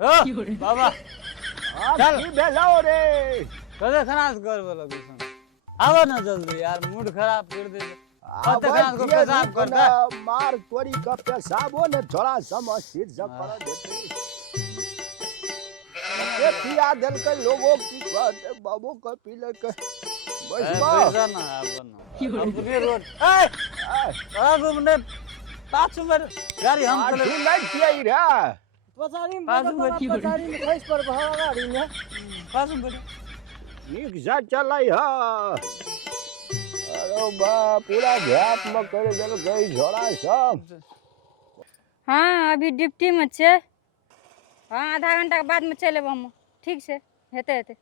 बाबा चल बेलाओ रे कदे खनास कर बोलो किसन आओ ना जल्दी यार मूड खराब कर दे कदे खनास को पेशाब करता मार तोरी का पेशाब हो ने थोड़ा समझ कर देते ये पिया दिल के लोगों की बात बाबू का पीले के बस बा ना अपने रोड ए अब हमने पाछू में गाड़ी हम चले नहीं किया ही रे पचारी में खैस पर भागा गाड़ी में पाछू में नीक जा चलाई हां अरे बा पूरा घाट में कर देल गई झोड़ा सब हाँ अभी डिप्टी में छे हाँ आधा घंटा के बाद में चले हम ठीक से हेते हेते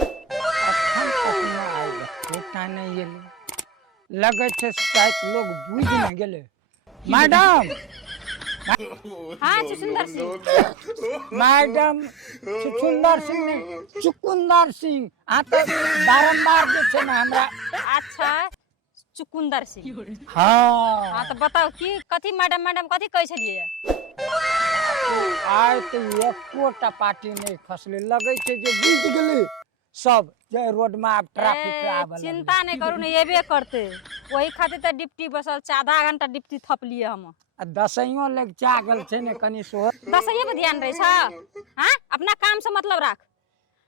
अखन तक न आएगा कोटा नहीं गेले लगे छे शायद लोग बुझ न गेले मैडम हाँ सुंदर सिंह मैडम सुंदर सिंह ने चुकुंदर सिंह आ तो बारंबार जे छे ना हमरा अच्छा चुकुंदर सिंह हां हाँ तो बताओ कि कथी मैडम मैडम कथी कह छलिए आय तो एकोटा पार्टी नहीं खसले लगे छे जे बुझ गेले सब जे रोड में अब ट्रैफिक पे आबल चिंता नहीं करू ने एबे करते वही खातिर तो डिप्टी बसल छे आधा घंटा डिप्टी थप लिए हम दसइयो लग जागल छे ने कनी सोहर दसइये पे ध्यान रहे छा हां अपना काम से मतलब राख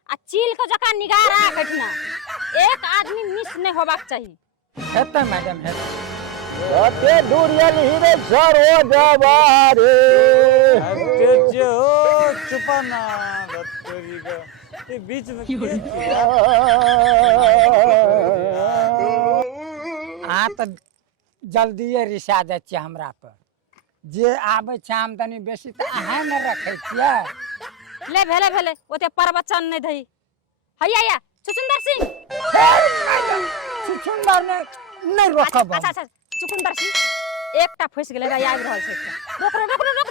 आ चील को जका निगाह राख हटना एक आदमी मिस नहीं होबाक चाहिए हेतै मैडम हेतै अते दूरियल हीरे सर हो जवारे तेज हो चुपना बत्तरी का ये बीच में आ तो जल्दी रिसा दे छी हमरा पर जे आबे छै आमदनी बेसी त अहाँ न रखे छियै ले भेले ओते प्रवचन नहीं धई हैया या सुंदर सिंह सुंदर ने नहीं रोकब अच्छा चुकुंदर सिंह एकटा फंस गेले भाई आबि रहल छै रोक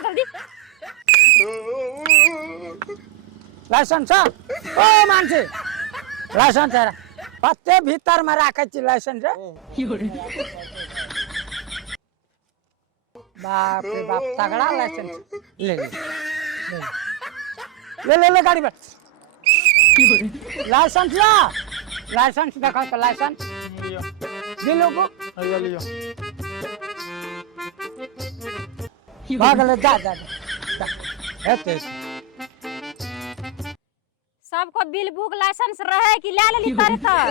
जल्दी लाइसेंस ओ मानसी लाइसेंस है पत्ते भीतर में राखे छी लाइसेंस बाप रे बाप तगड़ा लाइसेंस ले गाड़ी पर लाइसेंस ला लाइसेंस देखो तो लाइसेंस दिलो को लियो भाग ले जा हेते सबको बिल बुक लाइसेंस रहे कि ले लेली तारे तर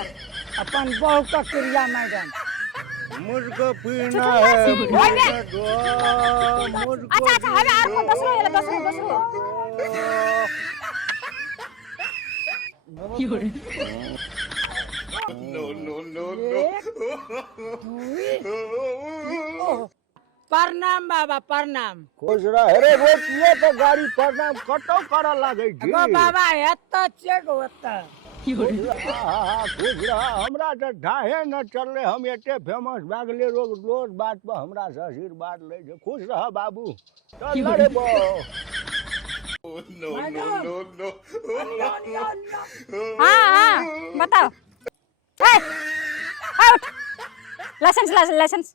अपन बहु का क्रिया मैडम मुझको पीना सुंदर है सिंह, मुझको अच्छा हमें और को दसरो प्रणाम बाबा प्रणाम खुश रह रे रोटिए तो गाड़ी प्रणाम कटो कर लागे जी बाबा एत चेक होता खुश रह हमरा तो ढाहे न चलले हम एते फेमस भए गेले रोज बात पर हमरा से आशीर्वाद ले जे खुश रह बाबू चल रे बो हाँ बताओ आउट लाइसेंस लाइसेंस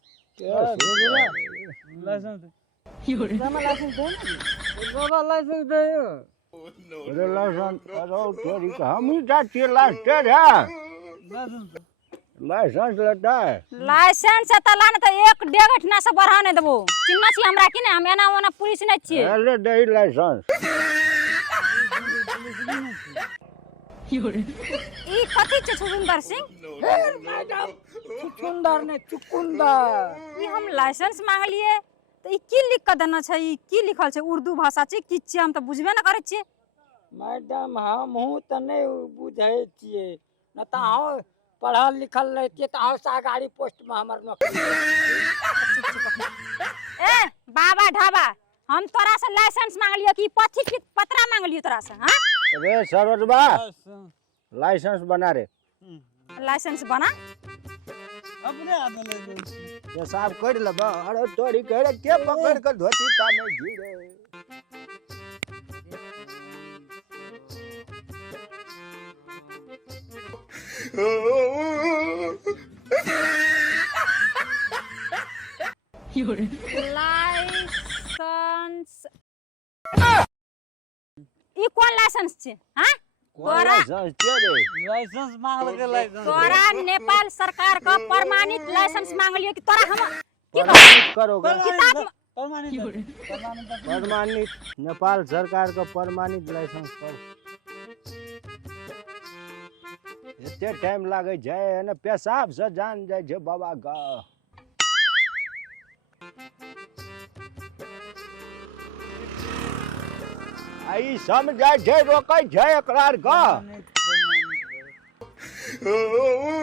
बाबा लाइसेंस दे अरे लाइसेंस अरे तेरी का हम ही जाती लास्ट है लाइसेंस लेता है लाइसेंस तला न त एक डेढ़ घंटा से बढ़ा नहीं देबो चिन्ना छी हमरा कि ने हम एना ओना पुलिस नहीं छिए ले दे लाइसेंस ई कथि छ सुंदर सिंह मैडम सुंदर ने चुकुंदर ई हम लाइसेंस मांगलिए त ई की लिख के देना छै ई की लिखल छै उर्दू भाषा छै की छै हम त बुझबे न करै छिए मैडम हम हूं त नहीं बुझे छिए न त आओ पढ़ल लिखल रहतिए त आओ सा गाड़ी पोस्ट में हमर नौकरी ए बाबा ढाबा हम तोरा से लाइसेंस मांगलियो कि पथी की पत्रा मांगलियो तोरा से हां अरे सरोजबा लाइसेंस बना रे लाइसेंस बना अपने आदे ले ये साहब कर लबा अरे तोरी कह रे के पकड़ कर धोती ता नहीं जी रे लाइसेंस ई कौन लाइसेंस छे हां तोरा लाइसेंस मांगल के लाइसेंस तोरा नेपाल सरकार का प्रमाणित लाइसेंस मांगलियो कि तोरा हम की प्रमाणित करोगे किताब प्रमाणित नेपाल सरकार का प्रमाणित लाइसेंस पर एते टाइम लागे छै ने पेशाब से जान जाय छै बाबा का आई समझाय छै रोकै छै एकरा का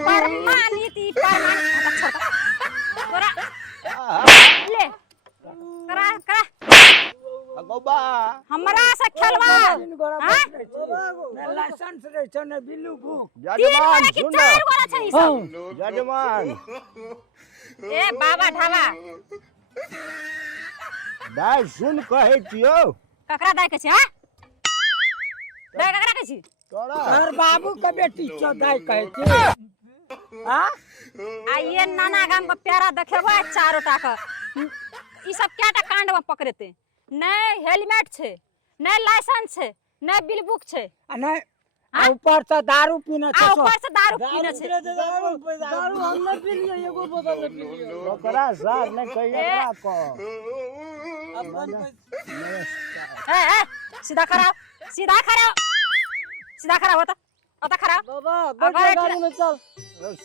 प्रमाणित ई प्रमाणित तोरा ले करा गोबा हमरा से खेलवा हां लाइसेंस रे छ ने बिल्लू बुक जजमान की सुन चार गोरा छै ई सब जजमान ए बाबा ढाबा दाय सुन कहै छियो ककरा दाय के छै हां दाय ककरा के छी तोरा हर बाबू के बेटी चौधाई कहे छी हां आ ये नाना गाम का प्यारा देखेबो चारो टा के ई सब केटा कांड में पकड़ते नहीं हेलमेट छे नहीं लाइसेंस छे नहीं बिल बुक छे आ नहीं ऊपर से दारू पीना आ छै ऊपर से दारू पीने छे दारू हम न पी लिए एगो बोतल ले पी लिए ओकरा साथ ने कहिया को अपन ए सीधा खड़ा सीधा खड़ा सीधा खड़ा होता होता खड़ा बाबा बैठ गाड़ी में चल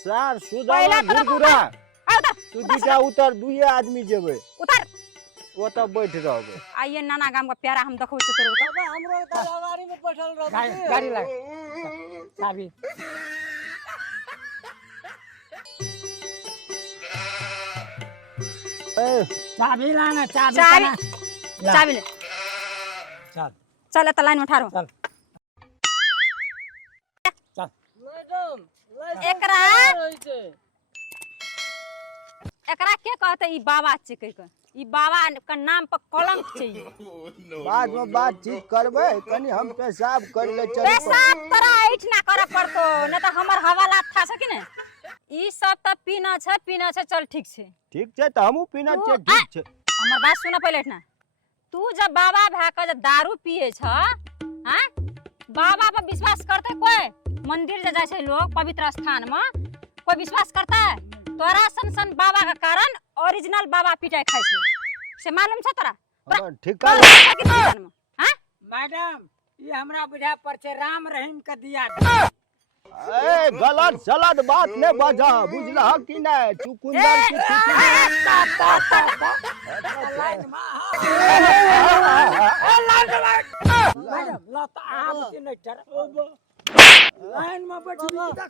सार सुधा पहला तरफ गुरगुरा आ उतर तू दूटा उतर दुए आदमी जेबे उतर वो तब बैठ रहबे आइए नाना गाम का प्यारा हम देखो छै तोर बाबा हमरो गाड़ी में बैठल रह गाड़ी ला चाबी ए चाबी लाना चाबी चाबी ला। चाबी ले चल चल त लाइन में ठाड़ो चल चल मैडम एकरा रही छै एकरा के कहते ई बाबा छै कह के ई बाबा के नाम पर कलंक छै ई। बाद में बातचीत करबे कनी हम पेशाब कर ले चल पेशाब तोरा ऐठ ना करे पड़तो न त हमर हवाला था छै कि ने ई सब त पीना छै चल ठीक छै ठीक छै त हमहू पीना तू- छै ठीक छै हमर बात सुन पहले ना तू जब बाबा भा के जब दारू पिए छ हां बाबा पर विश्वास करते कोई मंदिर जे जाय छै लोग पवित्र स्थान में कोई विश्वास करता है तोरा सन बाबा के कारण ओरिजिनल बाबा पिटाई खाय छै से मालूम छै तोरा हमर ठीक तोरा कर पता कि नहीं में हां मैडम ये हमरा बुझा पर छै राम रहीम के दिया ए गलत सलत बात ने बजा बुझला कि नहीं चुकुंदर की लाइन में मैडम ला त आब के नहीं डर लाइन में बैठ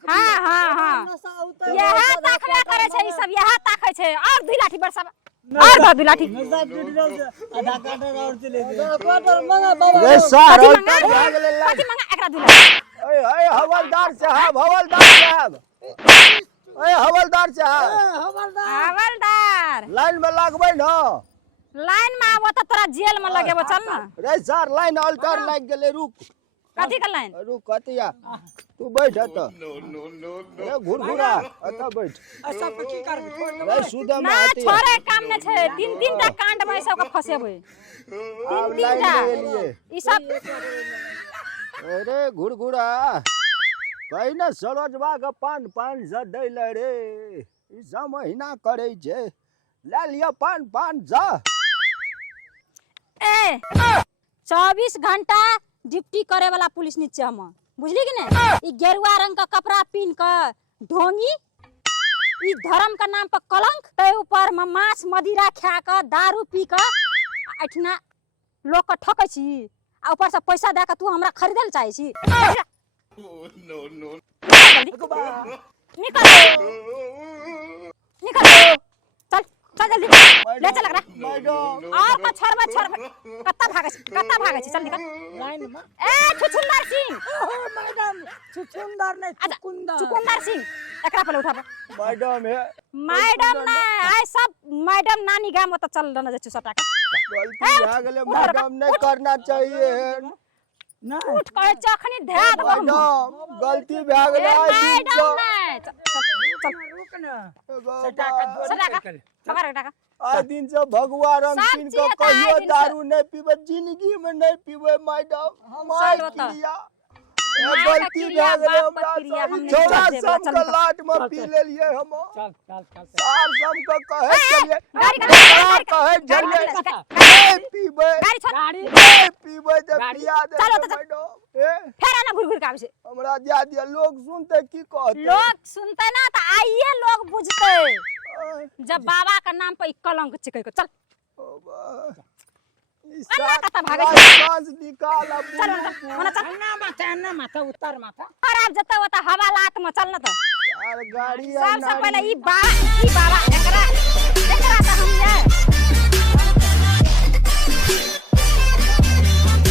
हां हां हां यह ताकबे करे छै ई सब यह ताकै छै और दुई लाठी बरसा और दुई लाठी नशा पीट रहल छै आधा क्वार्टर और चले दे क्वार्टर मंगा बाबा रे सार कथी और मंगा भाग ले ला कथी मंगा एकरा दुई लाठी ए हवलदार साहब ए हवलदार साहब हवलदार लाइन में लागबे न लाइन में आबो त तोरा जेल में लगेबो चल ना रे सार लाइन अल्टर लाग गेले रुक कथी के लाइन रुक कतिया तू बैठ त रे घुरघुरा अत बैठ ऐसा पे की करबे रे सुदा में ना हतिया छोरे काम ने छै तीन टा कांड में सब के फसेबै अब तीन लाइन टा में एलिए ई सब अरे घुरघुरा कहीं ना सरोजबा के पान से दैले रे ई सब महीना करे छै ले लिया पान जा ए 24 घंटा ड्यूटी करे वाला पुलिस नीचे हम बुझली कि नहीं ई गेरुआ रंग का कपड़ा पहन के ढोंगी ई धर्म का नाम पर कलंक ते ऊपर में मांस मदिरा खा के दारू पी के अठना लोग के ठकै छी आ ऊपर से पैसा दे के तू हमरा खरीदे ल चाहे छी निकल निकल चल चल जल्दी ले चल एकरा मैडम और का छोड़ कत्ता भागे छी चल निकल लाइन में ए छुछुंदर सिंह मैडम सुंदर नहीं आजा, चुकुंदर चुकुंदर सिंह एकरा पहले उठा मैडम है मैडम ना आइ सब मैडम नानी गाम त चल न जे चुसटा का गलती भए गेलै मैडम नहीं करना चाहिए नहीं उठ कर चखनी धे दब हम मैडम गलती भए ए गेलै मैडम ना चल रुक ना सटा का सटा का कर पकड़ टाका आए दिन से भगवा रंग सब पीन चीज के तो आए कहियो दिन से। दारू नहीं पीबे, जिंदगी में नहीं पीबे मैडम। माय चल बता। क्रिया माय का गलती क्रिया, भए गेलै बाप का हमरा क्रिया, हम से। नहीं छोड़ा करते, सम चल के बता। लाट में चल, पी चल। लेलिए हम। चल चल चल सार सम के कहे चलिए गाड़ी का- कहे गाड़ी चलिए का- नहीं पीबे, गाड़ी छोड़। गाड़ी नहीं पीबे तो गाड़ी- पिया दे चलो तो चल। मैडम। ए फेर आना घुर घुर के आवे से। हमरा जा दिया, लोग सुनते की कहते। लोग सुनते ना तो आइए लोग बुझते आय, जब बाबा का नाम पर ई कलंक छिकै को। चल बाबा, ई अन्ना कता भागे सास- छै? सास निकाल अब। चल मना चल। अन्ना माथा उतार माथा। खराब जते होता हवा लात में चल ना तो। यार गाड़ी सबसे पहले ई बाबा एकरा तो हम ये